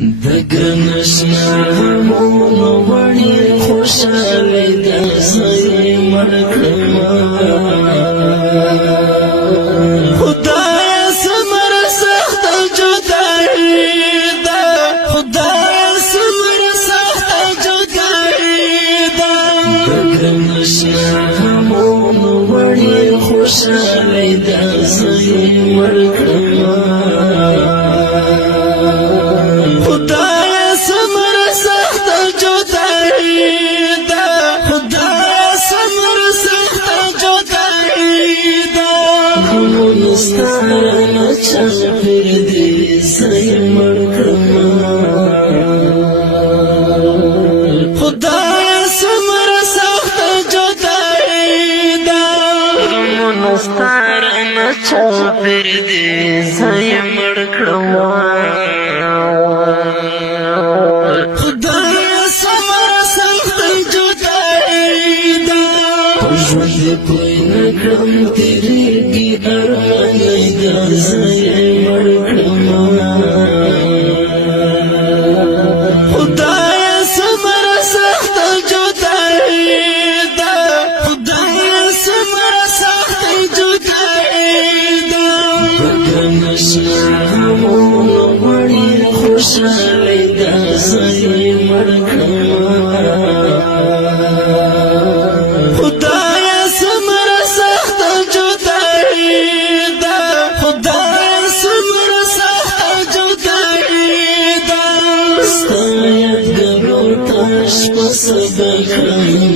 دگرنشنا همونو وڑی خوشحالی دا سای مرکما خدای سمر سخت جدائی دا خدای سمر سخت جدائی دا دگرنشنا همونو وڑی خوشحالی دا سای مرکما ستارنا چل پر دی سای مرکما خدای سمر سخت جدائی دا ستارنا چل پر دی سای مرکما خدای سمر سخت جدائی دا ژوند کوئی نکړم تیریږي ارمانی دا سای مرکما خدای سمر سخت جدائی دا خدای سمر سخت جدائی دا بگرنشنا همونو وڑی خوشحالی دا سای مرکما صدقا